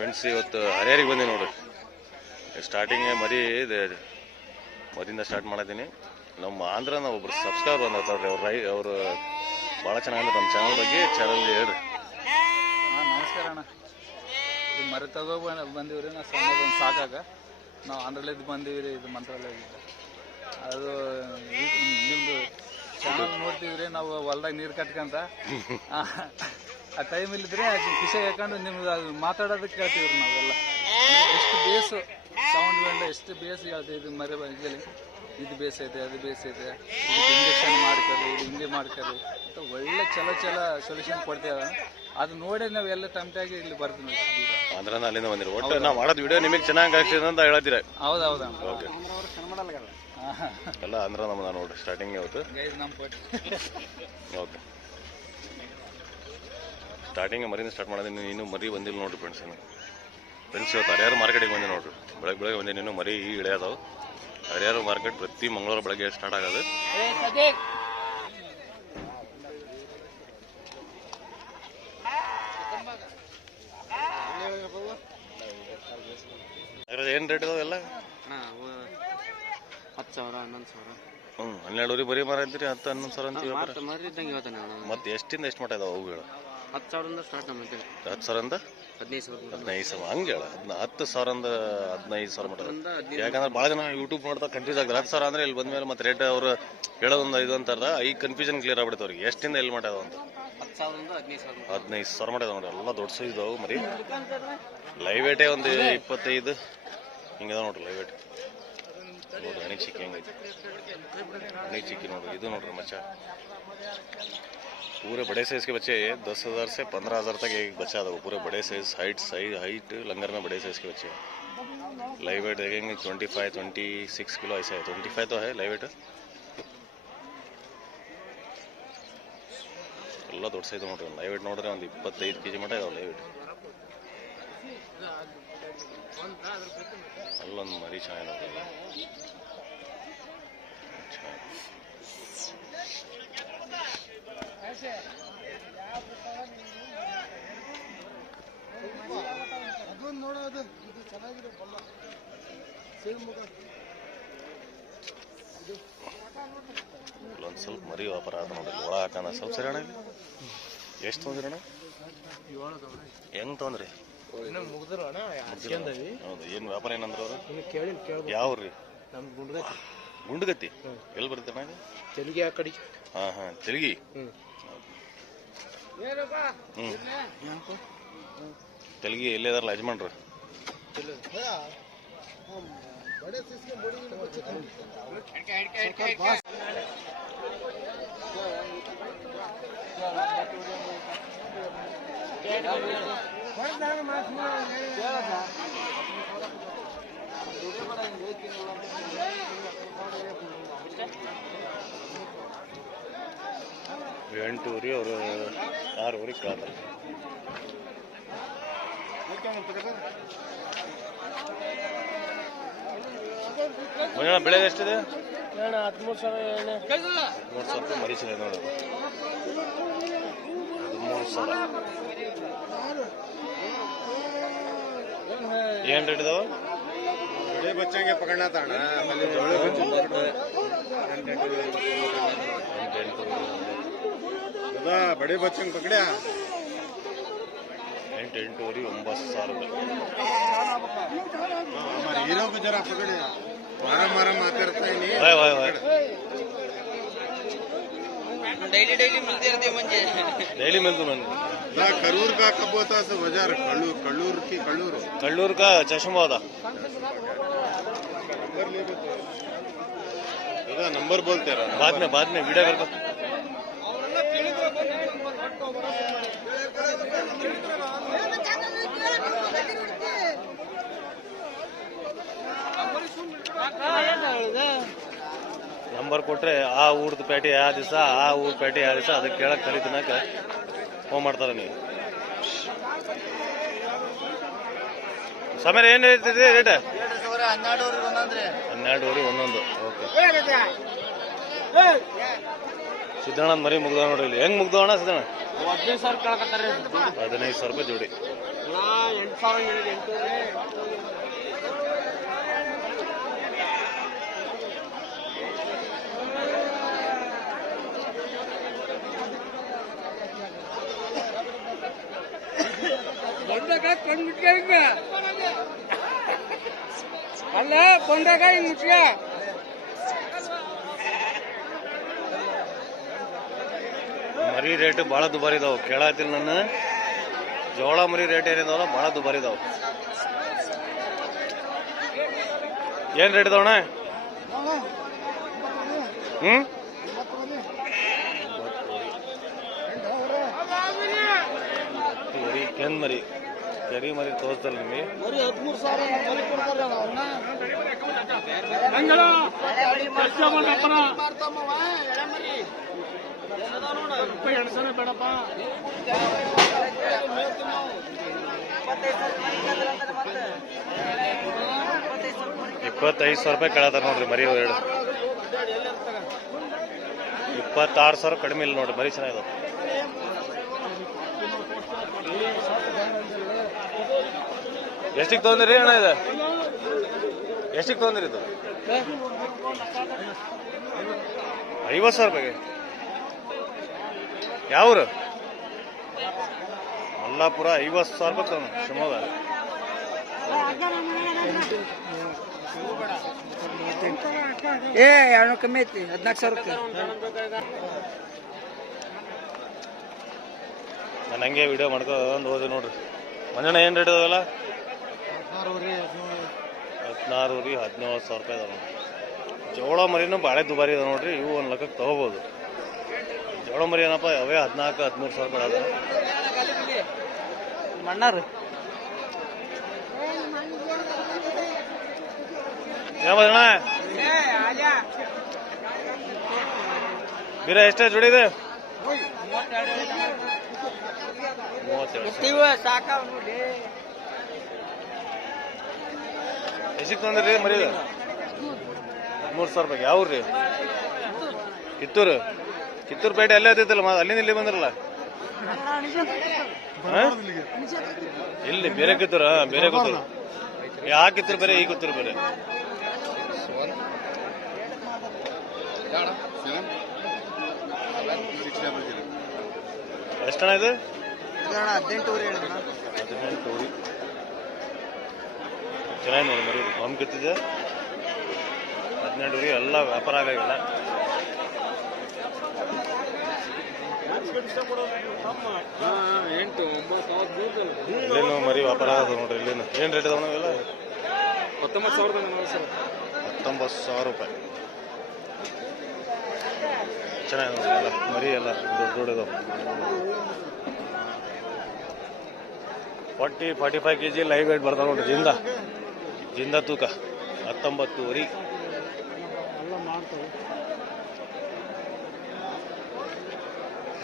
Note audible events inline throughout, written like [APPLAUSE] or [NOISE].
Friends ಇವತ್ತು ಹರಿಹರಿಗೆ ಬಂದೆ ನೋಡ್ರಿ ಸ್ಟಾರ್ಟಿಂಗ್ ಮರಿ ಇದೆ. ಮದಿಂದ ಸ್ಟಾರ್ಟ್ ಮಾಡಿದ್ದೀನಿ. ನಮ್ಮ ಆಂಧ್ರನ ಒಬ್ರು ಸಬ್ಸ್ಕ್ರೈಬರ್ ಬಂದ ಅವ್ರು ರೈ ಅವರು ಭಾಳ ಚೆನ್ನಾಗಿದೆ ನಮ್ಮ ಚಾನಲ್ ಬಗ್ಗೆ ಚಾನಲ್ ಹೇಳ್ರಿ. ಹಾಂ ನಮಸ್ಕಾರ ಅಣ್ಣ. ಇದು ಮರಿ ತಗೋ ಬಂದೀವಿ ನಾವು ಸಣ್ಣ ಒಂದು ಸಾಕಾಗ. ನಾವು ಆಂಧ್ರಲಿದ್ದು ಬಂದೀವಿ ರೀ ಇದು ಮಂತ್ರಾಲಯದಿಂದ ಅದು ನಿಮ್ಮದು ನಿಮ್ದು ಚಾನಲ್ ನೋಡ್ತೀವಿ ರೀ ನಾವು ಹೊಲ್ದಾಗ ನೀರು ಕಟ್ಕೊಂತ. [LAUGHS] ಆ, ಟೈಮ್ ಇಲ್ಲಿದ್ರೆ ಕಿಸೆ ಹಾಕೊಂಡು ನಿಮ್ಗೆ ಅದು ಮಾತಾಡೋದಕ್ಕೆ ಕೇಳ್ತೀವಿ ನಾವೆಲ್ಲ. ಎಷ್ಟು ಬೇಸು ಸೌಂಡ್ ಬಂದ ಎಷ್ಟು ಬೇಸ್ ಹೇಳ್ತೀವಿ ಇದು ಮರೆ ಇದರಲ್ಲಿ. ಇದು ಬೇಸ್ ಐತೆ ಅದು ಬೇಸ್ ಐತೆ ಇದಕ್ಕೆ ಇಂಜೆಕ್ಷನ್ ಮಾಡ್ತಾರೆ ಇದು ಹಿಂಗೆ ಮಾಡ್ತಾರೆ ಅಂತ ಒಳ್ಳೆ ಚಲೋ ಚಲೋ ಸೊಲ್ಯೂಷನ್ ಕೊಡ್ತೇವೆ. ಅದು ನೋಡಿ ನಾವೆಲ್ಲ ತಮಟಾಗಿ ಇಲ್ಲಿ ಬರ್ತೀವಿ ಅಂದ್ರೆ ಅಲ್ಲಿಂದ ಬಂದಿರಿ. ಒಟ್ಟು ನಾವು ಮಾಡೋದು ವಿಡಿಯೋ ನಿಮಗೆ ಚೆನ್ನಾಗಿ ಆಗ್ತಿದೆ ಅಂತ ಹೇಳ್ತೀರ. ಹೌದು ಓಕೆ ಎಲ್ಲ ಆಂಧ್ರ ನಮ್ಮದ ನೋಡಿ ಸ್ಟಾರ್ಟಿಂಗ್ ಯಾವತ್ತು ನಮ್ಮ ಓಕೆ ಸ್ಟಾರ್ಟಿಂಗ್ ಮರಿಯಿಂದ ಸ್ಟಾರ್ಟ್ ಮಾಡೋದು ಇನ್ನೂ ಮರಿ ಬಂದಿಲ್ಲ ನೋಡ್ರಿ ಫ್ರೆಂಡ್ಸ್ ಇನ್ನು. ಫ್ರೆಂಡ್ಸ್ ಇವತ್ತು ಹರಿಹರ ಮಾರ್ಕೆಟಿಗೆ ಬಂದೆ ನೋಡ್ರಿ. ಬೆಳಗ್ಗೆ ಬೆಳಗ್ಗೆ ಬಂದೆ ಇನ್ನೂ ಮರಿ ಈ ಇಳೆ ಅದಾವೆ. ಹರಿಹರ ಮಾರ್ಕೆಟ್ ಪ್ರತಿ ಮಂಗಳವಾರ ಬೆಳಗ್ಗೆ ಸ್ಟಾರ್ಟ್ ಆಗೋದು. ಏನು ರೇಟ್ ಇದಾವೆ ಎಲ್ಲ? ಹತ್ತು ಸಾವಿರ ಹನ್ನೊಂದು ಸಾವಿರ. ಹ್ಞೂ ಹನ್ನೆರಡುವರೆ ಬರೀ ಮಾರ ಅಂತೀರಿ ಹತ್ತು ಹನ್ನೊಂದು ಸಾವಿರ ಅಂತ ಮತ್ತೆ ಎಷ್ಟಿಂದ ಎಷ್ಟು ಮಟ್ಟ ಇದಾವೆ ಅವುಗಳು? ಹತ್ತು ಸಾವಿರದಿಂದ ಸ್ಟಾರ್ಟ್ ನಮ್ಮ ಮಧ್ಯೆ ಹತ್ತು ಸಾವಿರದಿಂದ ಹದಿನೈದು ಸಾವಿರ ಹದಿನೈದು ಸಾವಿರ ಹಂಗೆ ಹೇಳ. ಹದಿನ ಹತ್ತು ಸಾವಿರದಿಂದ ಹದಿನೈದು ಸಾವಿರ ಮಟ್ಟ ಯಾಕಂದ್ರೆ ಭಾಳ ಜನ ಯೂಟ್ಯೂಬ್ ನೋಡ್ತಾ ಕನ್ಫ್ಯೂಸ್ ಆಗ್ತಾರೆ. ಹತ್ತು ಸಾವಿರ ಅಂದ್ರೆ ಇಲ್ಲಿ ಬಂದ್ಮೇಲೆ ಮತ್ತೆ ರೇಟ್ ಅವರು ಹೇಳೋದೊಂದು ಐದು ಅಂತಾರ ಈ ಕನ್ಫ್ಯೂಷನ್ ಕ್ಲಿಯರ್ ಆಗ್ಬಿಡುತ್ತೆ ಅವ್ರಿಗೆ. ಎಷ್ಟಿಂದ ಎಲ್ಲಿ ಮಾಡ್ಯಾವ ಅಂತ. ಹದಿನೈದು ಸಾವಿರ ಮಾಡ್ಯಾವ ನೋಡ್ರಿ ಎಲ್ಲ ದೊಡ್ಡ ಸೈಜ್ ಅವು ಮರಿ. ಲೈವ್ ವೇಟೇ ಒಂದು ಇಪ್ಪತ್ತೈದು. ಹಿಂಗೆ ನೋಡ್ರಿ ಲೈವ್ ವೇಟ್ ನೋಡ್ರಿ ಹಣಿ ಚಿಕ್ಕಿ ಹೆಂಗೈತಿ. ಹಣಿ ಚಿಕ್ಕಿ ನೋಡ್ರಿ ಇದು ನೋಡ್ರಿ ಮಚ್ಚ. पूरे बड़े साइज के बच्चे दस हजार से पंद्रह हजार तक एक बच्चा था वो पूरे बड़े साइज हाइट साइज हाइट लंगर में बड़े साइज के बच्चे लाइव वेट देखेंगे twenty five twenty six kilo ऐसा है ट्वेंटी फाइव तो है लाइव वेट ಎಲ್ಲ ದೊಡ್ಡ ಸೈಜ್ ನೋಡ್ರಿ ಲೈವ್ ವೇಟ್ ನೋಡ್ರಿ ಒಂದು ಇಪ್ಪತ್ತೈದು ಕೆ ಜಿ ಮಟ್ಟ ಇದಾವೆ ಲೈವ್ ವೇಟ್ ಅಲ್ಲೊಂದು ಮರಿ ಚೆನ್ನಾಗಿದೆ ಇಲ್ಲೊಂದು ಸ್ವಲ್ಪ ಮರಿ ವ್ಯಾಪಾರ ಆದ ನೋಡಿ ಒಳ ಹಾಕಂದ ಸ್ವಲ್ಪ ಸರಿ ಅಣ್ಣ ಎಷ್ಟು ತೊಂದ್ರೆ ಅಣ್ಣ? ಹೆಂಗ್ ತೊಂದ್ರಿ ಹೌದು ಏನು ವ್ಯಾಪಾರ ಏನಂದ್ರೆ ಅವರು? ಯಾವ್ರಿ? ರೀ ಗುಂಡ್ಗತ್ತಿ ಎಲ್ಲಿ ಬರುತ್ತೆ ಮನೆ? ತೆಲಿಗೆ ಆ ಕಡೆ ಹಾ ಹಾ ತೆಲಗಿ ಹ್ಮ್ ತೆಲಗಿ ಎಲ್ಲಿ ಅದಾರಲ್ಲ ಯಜಮಾನ್ರು ಎಂಟು ಊರಿ ಅವರು ಆರು ಊರಿಗೆ ಕಾದ ಮಂಜಣ್ಣ ಬೆಳೆ ಎಷ್ಟಿದೆ? ಹದಿಮೂರು ಸಾವಿರ ಎಣ್ಣೆ ಹದಿಮೂರು ಸಾವಿರ ರೂಪಾಯಿ ಮರೀಸಿದೆ ನೋಡೋದು ಹದಿಮೂರು ಸಾವಿರ. ಏನ್ ರೇಟ್ ಇದಾವ? ಬೆಳೆ ಬಚ್ಚಂಗೆ ಪಕಡಣ ತಾಣ ಎಂಟು ಎಂಟು दादा बड़े बच्चे को पकड़या ಎಂಟು ಎಂಟೂವರೆ ಒಂಬತ್ತು ಸಾವಿರ ರೂಪಾಯಿ हाँ, हमारे हीरो को जरा पकड़े मारा मारा मारते रहता है नहीं वाय वाय वाय ಡೈಲಿ ಡೈಲಿ ಮಿಲ್ತಿ ಇರ್ತೀವಿ ಮಂಜೆ ಡೈಲಿ ಮಿಲ್ತು ನನಗೆ दा करूर का कब होता है बाजार कल्लूर कल्लूर की कल्लूर कल्लूर का चश्मा होता नंबर ले लो तो। दादा नंबर बोलते रहा बाद में बाद में वीडियो करको ನಂಬರ್ ಕೊಟ್ರೆ ಆ ಊರ್ದು ಪೇಟೆ ಯಾವ ದಿವಸ, ಆ ಊರ್ ಪೇಟೆ ಯಾವ ದಿವಸ, ಅದಕ್ಕೆ ಕೇಳಕ್ ಕರಿತಿನಾಕ ಫೋನ್ ಮಾಡ್ತಾರ ನೀವು. ಸಮಯ ಏನ್ ಹೇಳ್ತಿದ್ರಿ ರೇಟ್ ಹನ್ನೆರಡುವರೆ ಒಂದೊಂದು. ಓಕೆ. ಸಿದ್ದಣ್ಣನ ಮರಿ ಮುಗ್ದವ ನೋಡ್ರಿ ಇಲ್ಲಿ. ಹೆಂಗ್ ಮುಗ್ದವಣ ಸಿದ್ದಣ್ಣ? ಹದಿನೈದು ಸಾವಿರ ಕೇಳಕತ್ತಾರೆ ಹದಿನೈದು ಸಾವಿರ ರೂಪಾಯಿ ಜೋಡಿ. ಎಂಟು ಸಾವಿರ ಬಂದಾಗ ಅಲ್ಲ ಬಂದಾಗ ಹಿಂಗ್ ಮುಚ್ಕ. ಮರಿ ರೇಟ್ ಭಾಳ ದುಬಾರಿ ಇದಾವೆ. ಕೇಳಾತಿಲ್ಲ ನನ್ನ. ಜೋಳ ಮರಿ ರೇಟ್ ಏನಿದಾವಲ್ಲ ಭಾಳ ದುಬಾರಿ ಇದಾವೆ. ಏನು ರೇಟ್ ಇದಾವಣ ಹ್ಞೂ ಮರಿ ಕೆನ್ ಮರಿ. ಕೆರಿ ಮರಿ ತೋರಿಸ್ತಲ್ಲ ನಿಮಗೆ. ಹದಿಮೂರು ಇಪ್ಪತ್ತೈದು ಸಾವಿರ ರೂಪಾಯಿ ಕೇಳತ್ತಾರ ನೋಡ್ರಿ ಮರಿ ಎರಡು. ಇಪ್ಪತ್ತಾರು ಸಾವಿರ ಕಡಿಮೆ ಇಲ್ಲ ನೋಡ್ರಿ, ಮರಿ ಚೆನ್ನಾಗಿದೆ. ಎಷ್ಟಿಗೆ ತೊಗೊಂದಿರಿ ಅಣ್ಣ ಇದೆ? ಎಷ್ಟಿಗೆ ತೊಗೊಂದಿರಿ ಇದು? ಐವತ್ತು ಸಾವಿರ ರೂಪಾಯಿಗೆ. ಯಾವೂರು? ಮಲ್ಲಾಪುರ ಐವತ್ತು ಸಾವಿರ ರೂಪಾಯಿ ಶಿವಮೊಗ್ಗ. ಏ ಎರಡು ಕಮ್ಮಿ ಐತಿ ಹದಿನಾಲ್ಕು ಸಾವಿರಕ್ಕೆ ನಾನು ಹಂಗೆ ವಿಡಿಯೋ ಮಾಡ್ಕೊಂಡು ಹೋದೆ ನೋಡ್ರಿ. ಮಂಜಣ್ಣ ಏನು ರೇಟ್ ಇದಾವಲ್ಲ ಹದಿನಾರು ರೀ ಹದಿನೇಳು ಸಾವಿರ ರೂಪಾಯಿ ಅದಾವ ಜೋಳ ಮರಿನೂ ಭಾಳ ದುಬಾರಿ ಅದ ನೋಡ್ರಿ ಇವು ಒಂದು ಲೆಕ್ಕಕ್ಕೆ ತೊಗೋಬೋದು. ಜೋಳ ಮರಿ ಏನಪ್ಪ ಅವೇ ಹದಿನಾಲ್ಕು ಹದಿಮೂರು ಸಾವಿರ ಕೊಡೋದು? ಮಣ್ಣಾರು ಬೀರ ಎಷ್ಟೇ ಜೋಡಿ ಇದೆ? ಮೂವತ್ತೆರಡು ಸಾವಿರ. ಸಾಕಾವ್ ನೋಡಿ. ಎಷ್ಟಕ್ಕೆ ತಂದ್ರಿ ಮರಿ ಮೂರು ಸಾವಿರ ರೂಪಾಯಿ ಯಾವ ರೀ ಕಿತ್ತೂರು ಕಿತ್ತೂರು ಪೇಟೆ ಅಲ್ಲೇ ಹತ್ತಿತ್ತಲ್ಲ ಅಲ್ಲಿಂದ ಇಲ್ಲಿ ಬಂದಿರಲ್ಲ? ಇಲ್ಲಿ ಬೇರೆ ಕಿತ್ತೂರ? ಬೇರೆ ಕಿತ್ತೂರು. ಯಾ ಕಿತ್ತೂರು ಬೇರೆ, ಈ ಕಿತ್ತೂರು ಬೇರೆ? ಎಷ್ಟಣ ಇದು? ಚೆನ್ನಾಗಿ ನೋಡಿ ಮರಿ ಒಮ್ಮೆ ಕಿತ್ತಿದೆ. ಹದಿನೆಂಟು ಊರಿಗೆ ಎಲ್ಲ ವ್ಯಾಪಾರ ಆಗಿಲ್ಲ ಎಂಟು ಒಂಬತ್ತು ಇಲ್ಲೇನು ಮರಿ ವ್ಯಾಪಾರ ಆಗೋದು ನೋಡ್ರಿ ಇಲ್ಲೇನು. ಏನು ರೇಟ್ ಅದಾವ ನಾವೆಲ್ಲ? ಹತ್ತೊಂಬತ್ತು ಸಾವಿರದ ಸರ್. ಹತ್ತೊಂಬತ್ತು ಸಾವಿರ ರೂಪಾಯಿ. ಚೆನ್ನಾಗಿದೆ ಎಲ್ಲ ಮರಿ ಎಲ್ಲ ದೊಡ್ಡ ದೊಡ್ಡ ಇದಾವೆ. Forty forty five K G live weight ಬರ್ತಾವೆ ನೋಡ್ರಿ ಜಿಂದ. ಜಿಂದ ತೂಕ ಹತ್ತೊಂಬತ್ತುವರೆ.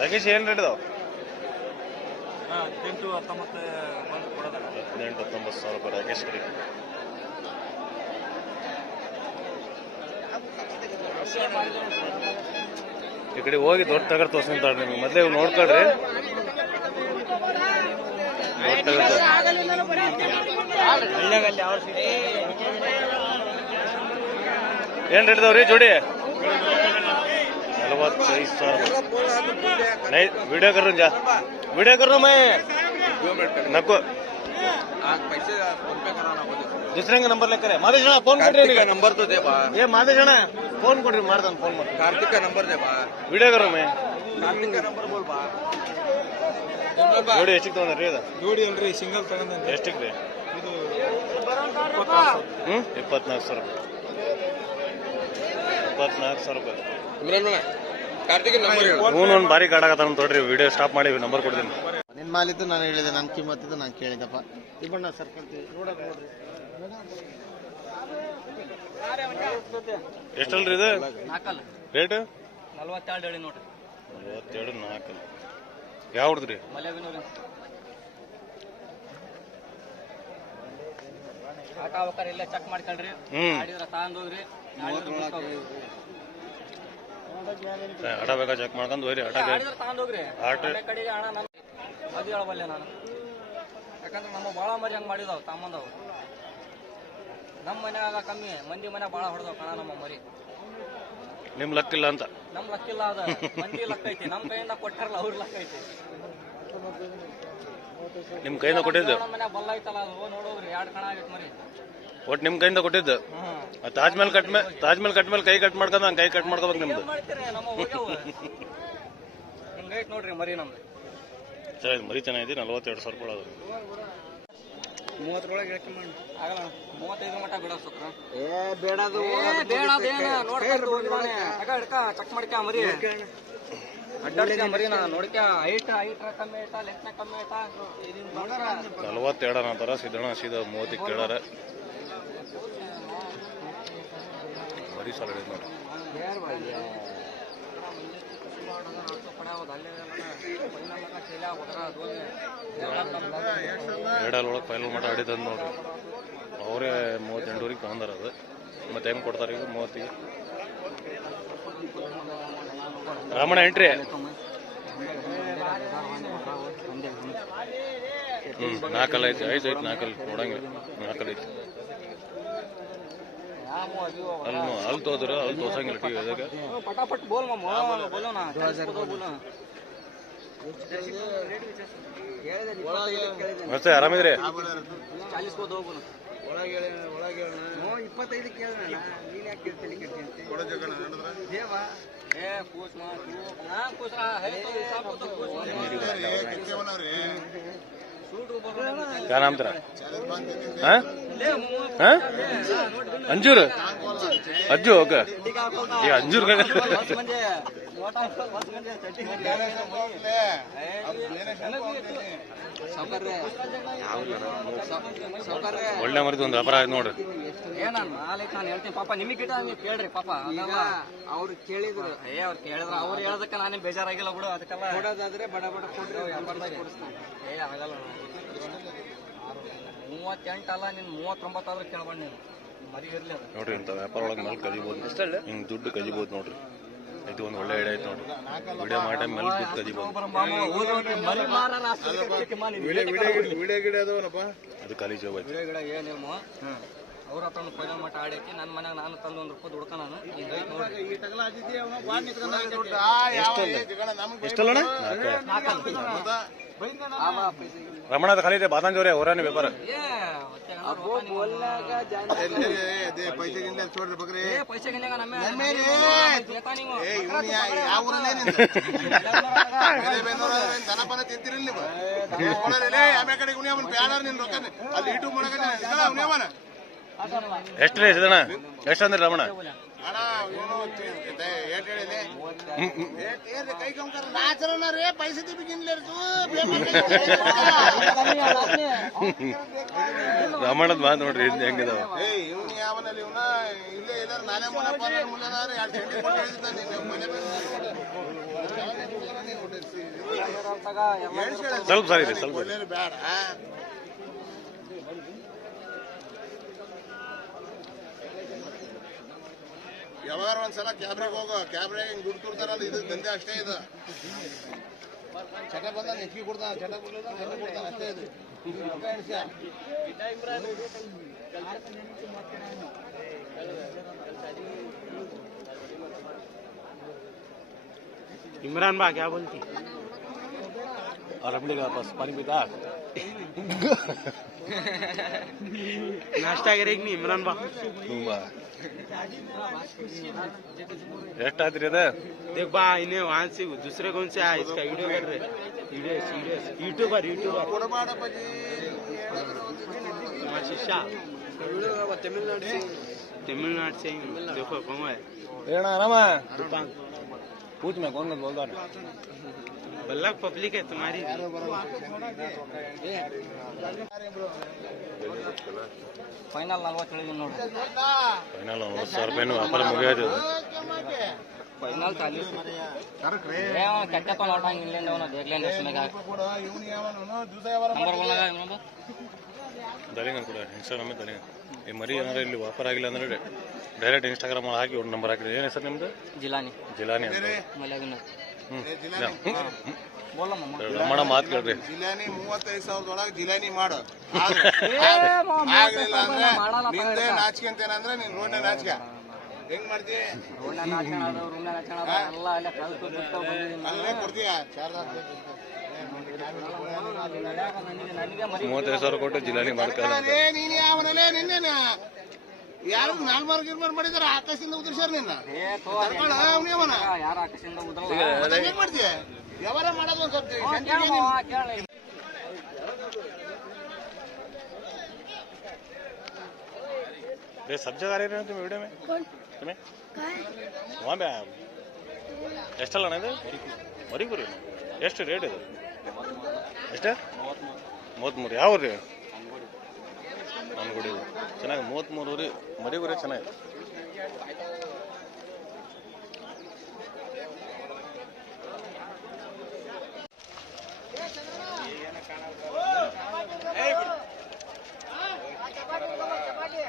ಲಗೇಜ್ ಏನು ರೇಟ್ ಇದಾವೆ? ಹದಿನೆಂಟು ಹತ್ತೊಂಬತ್ತು ಹದಿನೆಂಟು ಸಾವಿರ ರೂಪಾಯಿ ಲಗೇಜ್ ಕಡೆ. ಈ ಕಡೆ ಹೋಗಿ ದೊಡ್ಡ ತಗರ್ ತೋರ್ಸ್ಕೊಂತಾರ ನಿಮ್ಗೆ. ಮೊದಲೇ ಇವ್ ನೋಡ್ಕೊಳ್ರಿ. ಏನ್ ರೇಟ್ ಇದಾವ್ರಿ ಜೋಡಿ? ನಲವತ್ತೈದು ಸಾವಿರ ನೈ ವಿಡಿಯೋ ಕರ್ ಜಾ ವಿಡಿಯೋ ಕರ್ ಮೈ नको दुसऱ्या नंबर लेकर आहे माझा जणा फोन ಕೊಡ್ರಿ नंबर तो दे बा ಏ माझा जणा फोन ಕೊಡ್ರಿ ಮಾಡ್ತಾನೆ ಫೋನ್ ಮಾಡಿ कार्तिक का नंबर दे बा ವಿಡಿಯೋ ಕರು ಮೇ कार्तिक का नंबर बोल बा ಜೋಡಿ ಎಷ್ಟಿಗೆ ತೊಗೊಂಡ್ರಿ ಇದು ನೋಡಿ ಅಲ್ರಿ ಸಿಂಗಲ್ ತಗೊಂಡ್ ಎಷ್ಟಿಗೆ ರೀ ಇದು ಹ್ಞೂ ಇಪ್ಪತ್ನಾಲ್ಕು ಸಾವಿರ ರೂಪಾಯಿ ಇಪ್ಪತ್ನಾಲ್ಕು ಸಾವಿರ ರೂಪಾಯಿ कार्तिक नंबर ಹ್ಞೂ ಒಂದು ಬಾರಿ ಕಾಡಾಕತ್ತಾನ ನೋಡ್ರಿ ವಿಡಿಯೋ ಸ್ಟಾಪ್ ಮಾಡಿ ನಂಬರ್ ಕೊಡ್ತೀನಿ. ನಿನ್ ಮಾಲಿದ್ದು ನಾನು ಹೇಳಿದೆ ನನ್ನ ಕಿಮ್ಮತ್ತಿದ್ದು ನಾನು ಕೇಳಿದಪ್ಪ ಇಬ್ಬಣ್ಣ ಸರ್ಕಂತೀವಿ. ನೋಡಕ್ ನೋಡ್ರಿ. ಎಷ್ಟಲ್ರಿ ಇದು? ನಾಲ್ಕಲ್ಲ ರೇಟ್ ನಲ್ವತ್ತೆರಡು ಹೇಳಿ ನೋಡ್ರಿ. ನಲ್ವತ್ತೆರಡು ನಾಲ್ಕು. ಯಾವ ಹುಡ್ದ್ರಿ? ಇಲ್ಲ ಚೆಕ್ ಮಾಡ್ಕೊಳ್ರಿ. ಹ್ಮ್. ಮಾಡಿದ್ರ ಬೇಗ ಚೆಕ್ ಮಾಡ್ಕೊಂಡು ಹೋಗ್ರಿ. ಹಣ ಅದು ಹೇಳಬಲ್ಲೆ ನಾನು. ಯಾಕಂದ್ರೆ ನಮ್ಮ ಭಾಳ ಮರಿ ಹಂಗೆ ಮಾಡಿದಾವ್ ತಾಂಬಂದವು ನಮ್ಮ ಮನ್ಯಾಗ ಕಮ್ಮಿ ಮಂದಿ ಮನ್ಯಾಗ ಭಾಳ ಹೊಡೆದವ್ ಕಣ ನಮ್ಮ ಮರಿ. ನಿಮ್ ಲಕ್ಕಿಲ್ಲ ಅಂತ. ನಮ್ ಲಕ್ಕಿಲ್ಲ ಅದ. ಮಂದಿ ಲಕ್ಕ ಐತಿ. ನಮ್ಮ ಕೈಯಿಂದ ಕೊಟ್ಟಾರಲ್ಲ ಅವ್ರ ಲಕ್ಕ ಐತಿ. ನಿಮ್ ಕೈಯಿಂದ ಕೊಟ್ಟಿದ್ದು? ನಮ್ಮ ಮನ್ಯಾಗ ಬಲ್ಲ ಐತಲ್ಲ ಅದು. ನೋಡೋಗ್ರಿ ಎರಡು ಕಣ ಆಗೈತೆ ಮರಿ. ಒಟ್ ನಿಮ್ ಕೈಯಿಂದ ಕೊಟ್ಟಿದ್ದು. ತಾಜ್ ಮೇಲೆ ಕಟ್ ಮೇಲೆ ತಾಜ್ ಮೇಲೆ ಕಟ್ ಮೇಲೆ ಕೈ ಕಟ್ ಮಾಡ್ಕೊಂಡ್ ನಾನು ಕೈ ಕಟ್ ಮಾಡ್ಕೋಬೇಕು ನಿಮ್ದು. ನೋಡ್ರಿ ಮರಿ ನಮ್ದು. ಚೆನ್ನಾಗಿದೆ ಮರಿ ಚೆನ್ನಾಗಿದೆ ನಲ್ವತ್ತೆರಡು ಸಾವಿರ ಕೊಡೋದು. ಮೂವತ್ತರೊಳಗೆ ಹೇಳ್ಕೊಂಡ್ ಮಾಡಿ. ಆಗಲ್ಲ ಮೂವತ್ತೈದು ಮಟ್ಟ ಬಿಡೋ ಸುಕ್ರ. ಏ ಬೇಡದು ಬೇಡ ಅದೇನ ನೋಡ್ಕೊಂಡು ಹೋಗಿದಾನೆ ಅಗ ಹಿಡ್ಕ ಚೆಕ್ ಮಾಡ್ಕ ಮರಿ. ಅಡ್ಡಾಡ್ಕ ಮರಿನ ನೋಡ್ಕ ಹೈಟ್ ಹೈಟ್ ಕಮ್ಮಿ ಐತಾ ಲೆಂತ್ನ ಕಮ್ಮಿ ಐತಾ ಇದೀನ್ ಬಂಗಾರ. ನಲ್ವತ್ತೆರಡು ಅಂತಾರ ಸಿದ್ದಣ್ಣ ಸೀದಾ ಮೂವತ್ತಿಗೆ ಕೇಳಾರ. ಸಾಲ ಹಿಡಿದ್ ನೋಡಿ ಎರಡಲ್ಲಿ ಒಳಗೆ ಫೈನಲ್ ಮಟ್ಟ ಆಡಿದಂದು ನೋಡ್ರಿ. ಅವರೇ ಮೂವತ್ತೆಂಟೂರಿಗೆ ತಗೊಂಡಾರ ಅದು. ಮತ್ತೆ ಹೆಂಗ್ ಕೊಡ್ತಾರೆ ಈಗ ಮೂವತ್ತಿಗೆ? ರಾಮಣ್ಣ ಎಂಟ್ರಿ ಹ್ಞೂ ನಾಲ್ಕಲ್ಲ ಐತಿ. ಐದು ಐತಿ ನಾಲ್ಕಲ್ಲಿ. ನೋಡಂಗಿಲ್ಲ ನಾಲ್ಕಲ್ಲ ಐತಿ. ಅಲ್ಲಿ ಅಲ್ಲಿ ತೋದ್ರ ಅಲ್ಲಿ ಬೋಲೋ ಮತ್ತೆ ಆರಾಮಿದ್ರಿ ಇಪ್ಪತ್ತೈದಕ್ಕೆ ಕೇಳಿದ್ರಣ್ಣ ನೀನ್ ಯಾಕೆ ಕೇಳ್ತೀನಿ ದೇವ ಏ ಕೂಸ್ ಕೂಸ್ ಹೇ ಕೂಸ್ रहा है तो हिसाब को तो पूछ मत सूट बोलो ना क्या नाम तेरा हाँ? हाँ? अंजूर अज्जू ओके ये अंजूर का बस म्हणजे मोठा बस म्हणजे चड्डी ಸೌಕರ್ಯ ಸೌಕರ್ಯ ಒಳ್ಳೆ ಮರಿದು ಒಂದು ವ್ಯಾಪಾರ ಆಯ್ತು ನೋಡ್ರಿ ಏನ ಮಾಲೀಕ ನಾನು ಹೇಳ್ತೀನಿ ಪಾಪ ನಿಮಗೆ ಗಿಟ ನೀವು ಕೇಳ್ರಿ ಪಾಪ ಅದಲ್ಲ ಅವ್ರು ಕೇಳಿದ್ರು ಏ ಅವ್ರು ಕೇಳಿದ್ರ ಅವ್ರು ಹೇಳದಕ್ಕೆ ನಾನೇ ಬೇಜಾರಾಗಿಲ್ಲ ಬಿಡು ಅದಕ್ಕೆಲ್ಲ ಕೊಡೋದಾದ್ರೆ ಬಡ ಬಡ ಕೊಡ್ರಿ ವ್ಯಾಪಾರದಾಗ ಏ ಆಗಲ್ಲ ಮೂವತ್ತೆಂಟು ಅಲ್ಲ ನೀನು ಮೂವತ್ತೊಂಬತ್ತಾದ್ರೂ ಕೇಳ್ಬಾರ್ದು ನೀನು. ಮರಿ ಇರ್ಲಿ ಅದು ನೋಡ್ರಿ ಇಂಥ ವ್ಯಾಪಾರ ಒಳಗೆ ಮೇಲೆ ಕದಿಬೋದು. ಹಿಂಗ್ ದುಡ್ಡು ಕದಿಬೋದು ನೋಡ್ರಿ. ಇದು ಒಂದು ಒಳ್ಳೆ ಐಡಿಯಾ ಐತೆ ನೋಡ್ರಿ. ವಿಡಿಯೋ ಮಾಡಿ ಮೇಲೆ ದುಡ್ಡು ಕದಿಬೋದು. ವಿಡಿಯೋ ಗಿಡ ಅದಾವನಪ್ಪ ಅದು ಖಾಲಿ ಜಾಬ್ ಐತಿ ಗಿಡ ಗಿಡ ಏನೇಮೋ ಅವ್ರ ಹತ್ರ ಪೈಲ ಮಟ್ಟ ಆಡೈತಿ ನನ್ನ ಮನ್ಯಾಗ ನಾನು ತಂದು ಒಂದು ರೂಪಾಯಿ ದುಡ್ಕ ನಾನು. ಎಷ್ಟಲ್ಲಣ್ಣ? ರಮಣ ಖಾಲಿ ಇದೆ ಬಾದಾಮ್ ಜೋರೇ ಅವರಾನೆ ವ್ಯಾಪಾರ ರೊಕ್ಕ ನೀವು- ಆಮೇಲೆ ಕಡೆ ಬ್ಯಾಡ ನಿನ್ ರೊಕ್ಕ ಅಲ್ಲಿ ಯೂಟ್ಯೂಬ್ ಮಾಡಕ ಎಷ್ಟು ರೀ ಸಿದ್ದಣ್ಣ? ಎಷ್ಟು ಅಂದ್ರೆ ರಮಣ? ರಮಣದ್ ಮಾತು ನೋಡ್ರಿ ಇದು ಹೆಂಗಿದಾವ? ಸ್ವಲ್ಪ ಸರಿ ಯಾವನಲ್ಲಿ ಇವನ ಇಲ್ಲೇ ಇದಾರ ನಾನೇ ಮಾಡಪ್ಪ ನನ್ನ ಮುಲ್ಲದಾರ ಎರಡು ಸೆಂಟಿ ಕೊಟ್ಟು ಹೇಳಿದ್ದ ನೀನು ಮನೆ ಸ್ವಲ್ಪ ಸರಿ ಇದೆ ಸ್ವಲ್ಪ ಒಳ್ಳೇದು ಬೇಡ ಯಾವಾಗ ಒಂದ್ಸಲ ಕ್ಯಾಬ್ರಿಗೆ ಹೋಗೋ ಕ್ಯಾಬ್ರಾಗ ಹಿಂಗ್ ದುಡ್ಡು ತುರ್ತಾರಲ್ಲ ಇದು ದಂಧೆ ಅಷ್ಟೇ ಇದು ಚಟ ಬಂದ ನೆಕ್ಕಿ ಕೊಡ್ತಾನ ಚಟ ಕೊಡ್ಲಿಲ್ಲ ಚಟ ಕೊಡ್ತಾನ ಅಷ್ಟೇ ಇದು ರೊಕ್ಕ ಎಣ್ಸ್ಯ. इमरान बा क्या बोलती और अपने का पास पानी पीता नाश्ता करेगी नहीं इमरान बा ತುಂಬಾ ಎಷ್ಟಾದ್ರಿ ಅದ देख बा इन्हें वहाँ से दूसरे कौन से आया इसका वीडियो कर रहे वीडियो वीडियो यूट्यूबर यूट्यूबर ಕೊಡಬಾಡಪ್ಪಾಜಿ तुम्हारा शिष्या तमिलनाडु से ही देखो कौन है ಏನ ಆರಾಮ दुकान पूछ मैं कौन बोलता है बल्लभ पब्लिक है तुम्हारी ಫೈನಲ್ ನಲ್ವತ್ತೇಳು ನೋಡ್ರಿ ಫೈನಲ್ ಒಂಬತ್ತು ಸಾವಿರ ರೂಪಾಯಿನೂ ವ್ಯಾಪಾರ ಮುಗಿಯೋದು ಫೈನಲ್ ಚಾಲೀಸ್ ಏ ಅವ್ನು ಕೆಟ್ಟ ನೋಡಂಗ ಇಲ್ಲಿಂದ ಅವನು ದೇಗ್ಲೇಂದ ಸುಮ್ನೆಗ ಇವನು ಯಾವನು ದಿವಸ ಯಾವಾರ ನಂಬರ್ ಒಳಗ ಇನ್ನೊಂದು ದಲಿಂಗ ಕೂಡ ಇನ್ಸ್ಟಾಗ್ರಾಮ್ ದಲಿಂಗ ಈ ಮರಿ ಏನಾರ ಇಲ್ಲಿ ವ್ಯಾಪಾರ ಆಗಿಲ್ಲ ಅಂದ್ರೆ ಡೈರೆಕ್ಟ್ ಇನ್ಸ್ಟಾಗ್ರಾಮ್ ಹಾಕಿ ಒಂದು ನಂಬರ್ ಹಾಕಿದ್ರೆ ಏನು ಹೆಸರು ನಿಮ್ದು ಜಿಲಾನಿ ಜಿಲಾನಿ ಅಂತ ಮಲ್ಯಾಗಿನ ಜಿಲ್ಲಾನಿ ರಮಣ ಮಾತು ಕೇಳ್ರಿ. ಜಿಲ್ಲಾನಿ ಮೂವತ್ತೈದು ಜಿಲ್ಲಾನಿ ಮಾಡು. ಆದ್ರೆ ಆಗ್ಲಿಲ್ಲ ಅಂದ್ರೆ ನಿಂದೆ ನೀನ್ ರೋಡ್ನ ನಾಚಿಕೆ. ಹೆಂಗ್ ಮಾಡ್ತಿ? ಅಲ್ಲೇ ಕೊಡ್ತೀಯ? ಮೂವತ್ತೈದು ಸಾವಿರ ಕೊಟ್ಟು ಜಿಲ್ಲಾನಿ ಮಾಡ್ತಾರೆ ನೀನ್ ಯಾವನಲ್ಲೇ ಯಾರು ನಾಲ್ಮಾರ್ ಗಿರ್ಮಾರ್ ಮಾಡಿದಾರ ಆಕಾಶದಿಂದ ಉದುರ್ಸ್ಯಾರ ನಿನ್ನ ಕರ್ಕೊಳ್ಳ ಅವ್ನೇ ಅವನ ಯಾರ ಆಕಾಶದಿಂದ ಉದ್ರಲ್ಲ ಮತ್ತೆ ಹೆಂಗ್ ಮಾಡ್ತೀಯ ವ್ಯವಹಾರ ಮಾಡೋದು ಒಂದ್ ಸ್ವಲ್ಪ ಸೆಂಟಿಗೆ ಕೇಳು, ನೀನ್- ಕೇಳು. ये सब जगह रहे तुम वीडियो में तुम्हें वहाँ पे ಎಷ್ಟಲ್ಲ ಅಣ್ಣ ಇದು ಮರಿ ಕುರಿ ಎಷ್ಟು ರೇಟ್ ಇದು ಎಷ್ಟು ಮೂವತ್ತ್ಮೂರು ಯಾವ ರೀ ಅನ್ಗುಡಿ ಚೆನ್ನಾಗಿ ಮೂವತ್ತ್ಮೂರು ರೀ ಮರಿ ಊರೇ ಚೆನ್ನಾಗಿದೆ.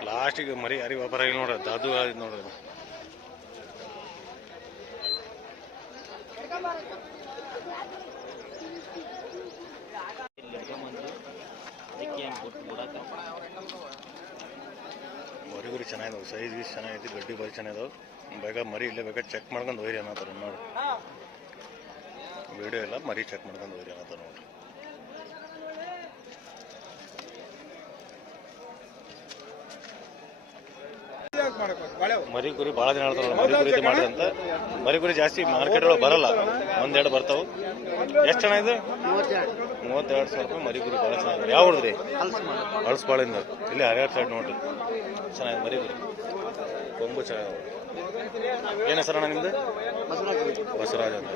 ಲಾಸ್ಟಿಗೆ ಮರಿ ಯಾರಿಗೆ ವ್ಯಾಪಾರ ನೋಡ್ರಿ. ದಾದು ನೋಡ್ರಿ ಇದು. ಮರಿ ಗುರಿ ಚೆನ್ನಾಗಿದಾವೆ ಸೈಜ್ ಗೀಸ್ ಚೆನ್ನಾಗೈತಿ ಇದು ಬೇಗ ಮರಿ ಇಲ್ಲೇ ಬೇಗ ಚೆಕ್ ಮಾಡ್ಕೊಂಡು ಹೋಯ್ರಿ ಅನ್ನತ್ತಾರ ನೋಡಿ. ವಿಡಿಯೋ ಎಲ್ಲ ಮರಿ ಚೆಕ್ ಮಾಡ್ಕೊಂಡು ಹೋಯ್ರಿ ಅನ್ನತ್ತಾರ ನೋಡ್ರಿ ಮರಿ ಕುರಿ ಬಹಳ ಜನ ಹೇಳ್ತಾರಲ್ಲ ಮರಿ ಕುರಿ ಇದು ಮಾಡ್ರಿ ಅಂತ. ಮರಿ ಕುರಿ ಜಾಸ್ತಿ ಮಾರ್ಕೆಟ್ ಒಳಗೆ ಬರಲ್ಲ. ಒಂದೆರಡು ಬರ್ತಾವ. ಎಷ್ಟು ಜನ ಇದೆ ಮೂವತ್ತೆರಡು ಸಾವಿರ ರೂಪಾಯಿ ಮರಿ ಕುರಿ ಬಹಳ ಚೆನ್ನಾಗಿದೆ. ಯಾವ ಹೊಡೆದ್ರಿ ಅಳಸ್ಪಾಳಿಂದ ಇಲ್ಲಿ ಹರಿಯಾರ್ ಸೈಡ್ ನೋಡ್ರಿ. ಚೆನ್ನಾಗಿದೆ ಮರಿ ಕುರಿ. ಕೊಂಬು ಚೆನ್ನಾಗಿದೆ ಏನು ಹೆಸರಣ್ಣ ನಿಮ್ದು? ಬಸವರಾಜ್ ಅಂತ